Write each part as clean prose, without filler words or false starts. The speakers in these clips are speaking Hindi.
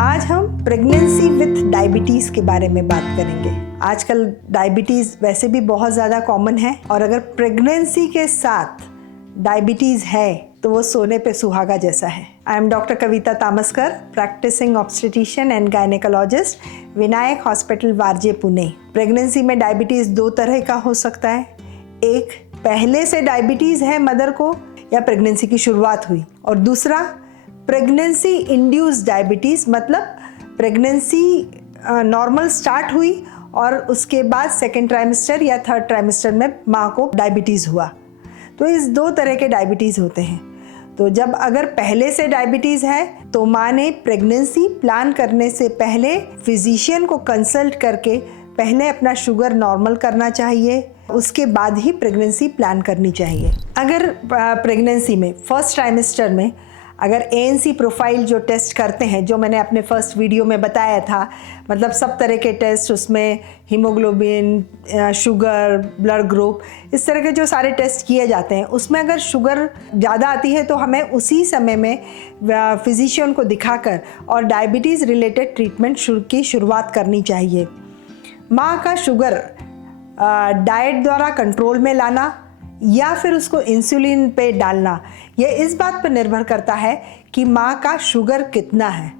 आज हम प्रेगनेंसी विथ डायबिटीज़ के बारे में बात करेंगे। आजकल डायबिटीज़ वैसे भी बहुत ज़्यादा कॉमन है और अगर प्रेगनेंसी के साथ डायबिटीज़ है तो वो सोने पे सुहागा जैसा है। I am doctor Kavita Tamaskar, practising obstetrician and gynaecologist, Vinayak hospital, Warje, Pune. Pregnancy में डायबिटीज़ दो तरह का हो सकता है। एक, पहले से डायबिटीज़ है मदर को या प्रेगनेंसी की शुरुआत हुई, और दूसरा प्रेगनेंसी इंड्यूस्ड डायबिटीज़, मतलब प्रेगनेंसी नॉर्मल स्टार्ट हुई और उसके बाद सेकेंड ट्राइमेस्टर या थर्ड ट्राइमेस्टर में माँ को डायबिटीज़ हुआ। तो इस दो तरह के डायबिटीज़ होते हैं। तो जब अगर पहले से डायबिटीज़ है तो माँ ने प्रेगनेंसी प्लान करने से पहले फिजिशियन को कंसल्ट करके पहले अपना शुगर नॉर्मल करना चाहिए, उसके बाद ही प्रेगनेंसी प्लान करनी चाहिए। अगर प्रेगनेंसी में फर्स्ट ट्राइमेस्टर में अगर ANC प्रोफाइल जो टेस्ट करते हैं, जो मैंने अपने फर्स्ट वीडियो में बताया था, मतलब सब तरह के टेस्ट, उसमें हीमोग्लोबिन, शुगर, ब्लड ग्रुप, इस तरह के जो सारे टेस्ट किए जाते हैं, उसमें अगर शुगर ज़्यादा आती है तो हमें उसी समय में फिजिशियन को दिखाकर और डायबिटीज़ रिलेटेड ट्रीटमेंट की शुरुआत करनी चाहिए। माँ का शुगर डाइट द्वारा कंट्रोल में लाना या फिर उसको इंसुलिन पे डालना, ये इस बात पर निर्भर करता है कि माँ का शुगर कितना है।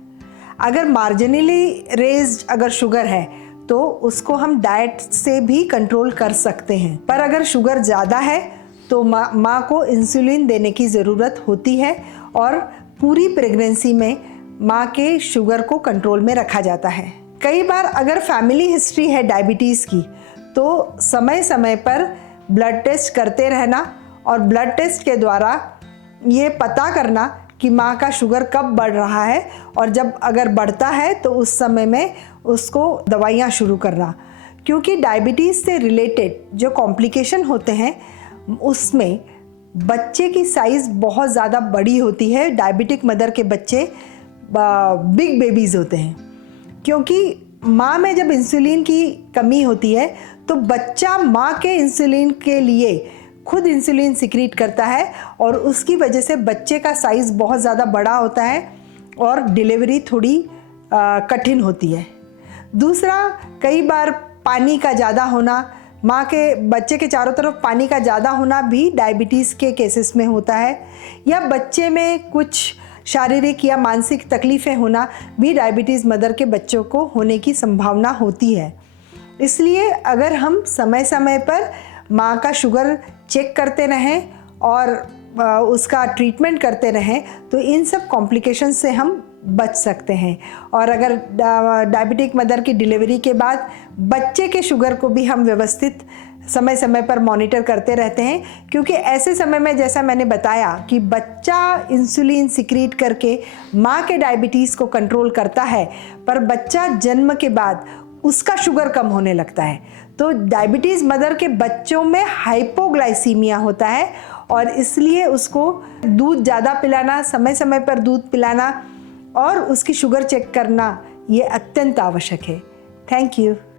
अगर मार्जिनली रेज्ड अगर शुगर है तो उसको हम डाइट से भी कंट्रोल कर सकते हैं, पर अगर शुगर ज़्यादा है तो माँ को इंसुलिन देने की ज़रूरत होती है और पूरी प्रेगनेंसी में माँ के शुगर को कंट्रोल में रखा जाता है। कई बार अगर फैमिली हिस्ट्री है डायबिटीज़ की तो समय समय पर ब्लड टेस्ट करते रहना और ब्लड टेस्ट के द्वारा ये पता करना कि माँ का शुगर कब बढ़ रहा है, और जब अगर बढ़ता है तो उस समय में उसको दवाइयाँ शुरू करना। क्योंकि डायबिटीज़ से रिलेटेड जो कॉम्प्लिकेशन होते हैं उसमें बच्चे की साइज़ बहुत ज़्यादा बड़ी होती है। डायबिटिक मदर के बच्चे बिग बेबीज़ होते हैं, क्योंकि माँ में जब इंसुलिन की कमी होती है तो बच्चा माँ के इंसुलिन के लिए खुद इंसुलिन सिक्रीट करता है और उसकी वजह से बच्चे का साइज़ बहुत ज़्यादा बड़ा होता है और डिलीवरी थोड़ी कठिन होती है। दूसरा, कई बार पानी का ज़्यादा होना, माँ के बच्चे के चारों तरफ पानी का ज़्यादा होना भी डायबिटीज़ के केसेस में होता है, या बच्चे में कुछ शारीरिक या मानसिक तकलीफ़ें होना भी डायबिटीज़ मदर के बच्चों को होने की संभावना होती है। इसलिए अगर हम समय समय पर माँ का शुगर चेक करते रहें और उसका ट्रीटमेंट करते रहें तो इन सब कॉम्प्लिकेशन से हम बच सकते हैं। और अगर डायबिटिक मदर की डिलीवरी के बाद बच्चे के शुगर को भी हम व्यवस्थित समय समय पर मॉनिटर करते रहते हैं, क्योंकि ऐसे समय में जैसा मैंने बताया कि बच्चा इंसुलिन सिक्रीट करके माँ के डायबिटीज़ को कंट्रोल करता है, पर बच्चा जन्म के बाद उसका शुगर कम होने लगता है। तो डायबिटीज़ मदर के बच्चों में हाइपोग्लाइसीमिया होता है और इसलिए उसको दूध ज़्यादा पिलाना, समय समय पर दूध पिलाना और उसकी शुगर चेक करना ये अत्यंत आवश्यक है। Thank you.